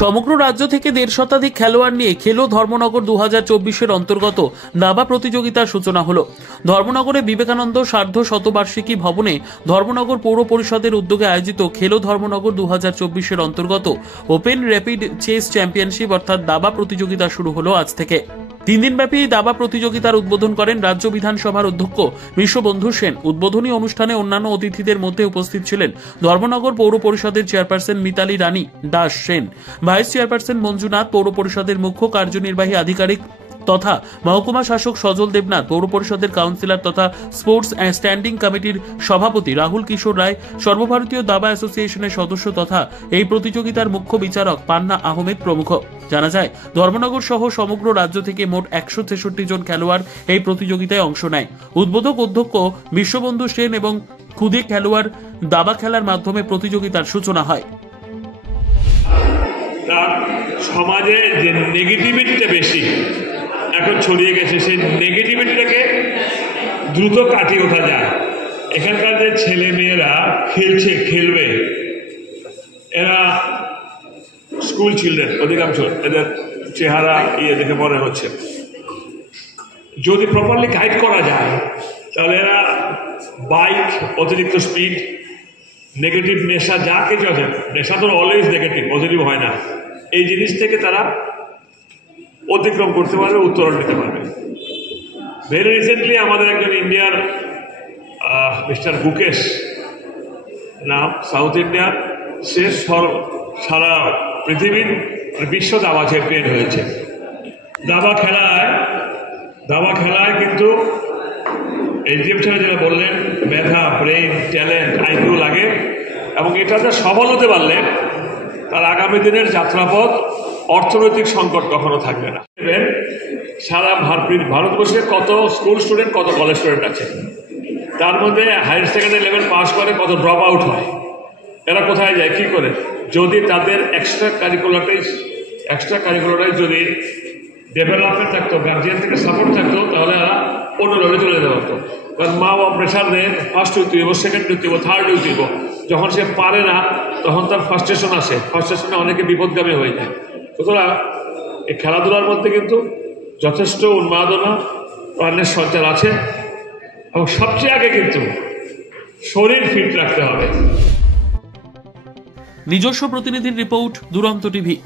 সমগ্র রাজ্য থেকে ১৫০ শতাধিক খেলোয়াড় নিয়ে খেলো ধর্মনগর ২০২৪-এর অন্তর্গত দাবা প্রতিযোগিতার সূচনা হলো। ধর্মনগরে বিবেকানন্দ সার্ধ শতবার্ষিকী ভবনে ধর্মনগর পৌর পরিষদের উদ্যোগে আয়োজিত খেলো ধর্মনগর ২০২৪-এর অন্তর্গত ওপেন র্যাপিড চেস চ্যাম্পিয়নশিপ অর্থাৎ দাবা প্রতিযোগিতা শুরু হলো আজ থেকে। ৩ দিনব্যাপী দাবা প্রতিযোগিতার উদ্বোধন করেন রাজ্য বিধানসভার অধ্যক্ষ বিশ্ববন্ধু সেন। উদ্বোধনী অনুষ্ঠানে অন্যান্য অতিথিদের মধ্যে উপস্থিত ছিলেন ধর্মনগর পৌর পরিষদের চেয়ারপারসন মিতালি রানী দাস সেন, ভাইস চেয়ারপারসন মঞ্জুনাথ, পৌর পরিষদের মুখ্য কার্যনির্বাহী আধিকারিক তথা মহকুমা শাসক সজল দেবনাথ, পৌর পরিষদের কাউন্সিলর তথা স্পোর্টস স্ট্যান্ডিং কমিটির সভাপতি রাহুল কিশোর রায়, সর্বভারতীয় দাবা অ্যাসোসিয়েশনের সদস্য তথা এই প্রতিযোগিতার মুখ্য বিচারক পান্না আহমেদ প্রমুখ। জানা যায়, ধর্মনগর সহ সমগ্র রাজ্য থেকে মোট ১৬৩ জন খেলোয়াড় এই প্রতিযোগিতায় অংশ নেয়। উদ্বোধক অধ্যক্ষ বিশ্ববন্ধু সেন এবং খুদে খেলোয়াড় দাবা খেলার মাধ্যমে প্রতিযোগিতার সূচনা হয়। সমাজে যে নেগেটিভিটিটা বেশি এখন ছড়িয়ে গেছে, সেই নেগেটিভিটিটাকে দ্রুত কাটিয়ে ওঠা যায়। এখানকার যে ছেলে মেয়েরা খেলবে, এরা স্কুল চিলড্রেন, অধিকাংশ এদের চেহারা দেখে মনে হচ্ছে, যদি প্রপারলি গাইড করা যায় তাহলে এরা বাইক, অতিরিক্ত স্পিড, নেগেটিভ নেশা, যা কিছু আছে, নেশা তো অলওয়েজ নেগেটিভ, পজিটিভ হয় না, এই জিনিস থেকে তারা অতিক্রম করতে পারবে, উত্তরণ নিতে পারবে। ভেরি রিসেন্টলি আমাদের একজন ইন্ডিয়ার মিস্টার গুকেশ নাম, সাউথ ইন্ডিয়ার, সে সারা পৃথিবীর বিশ্ব দাবা চ্যাম্পিয়ন হয়েছে। দাবা খেলায় কিন্তু এনজিএফ যেটা বললেন, মেধা, ব্রেন, ট্যালেন্ট, আইকিউ লাগে, এবং এটাতে সফল হতে পারলে তার আগামী দিনের যাত্রাপথ, অর্থনৈতিক সংকট কখনো থাকবে না। সারা ভারতবর্ষে কত স্কুল স্টুডেন্ট, কত কলেজ স্টুডেন্ট আছে, তার মধ্যে হায়ার সেকেন্ডারি লেভেল পাস করে কত ড্রপ আউট হয়। এরা কোথায় যায়, কি করে? যদি তাদের এক্সট্রা কারিকুলারাইজ যদি ডেভেলপমেন্ট থাকতো, গার্জিয়ান থেকে সাপোর্ট থাকতো, তাহলে এরা অন্য লেভেলে চলে যেতে পারতো। কারণ মা বাবা প্রেশার দেন, ফার্স্ট হইতে হইব, সেকেন্ড হইতে হইব, থার্ড হইতে হইব। যখন সে পারে না, তখন তার ফার্স্টেশন আসে, ফার্স্টেশনে অনেকে বিপদগামী হয়ে যায়। সুতরাং এই খেলাধুলার মধ্যে কিন্তু যথেষ্ট উন্মাদনা, প্রাণের সঞ্চার আছে, এবং সবচেয়ে আগে কিন্তু শরীর ফিট রাখতে হবে। নিজস্ব প্রতিনিধির রিপোর্ট, দুরন্ত টিভি।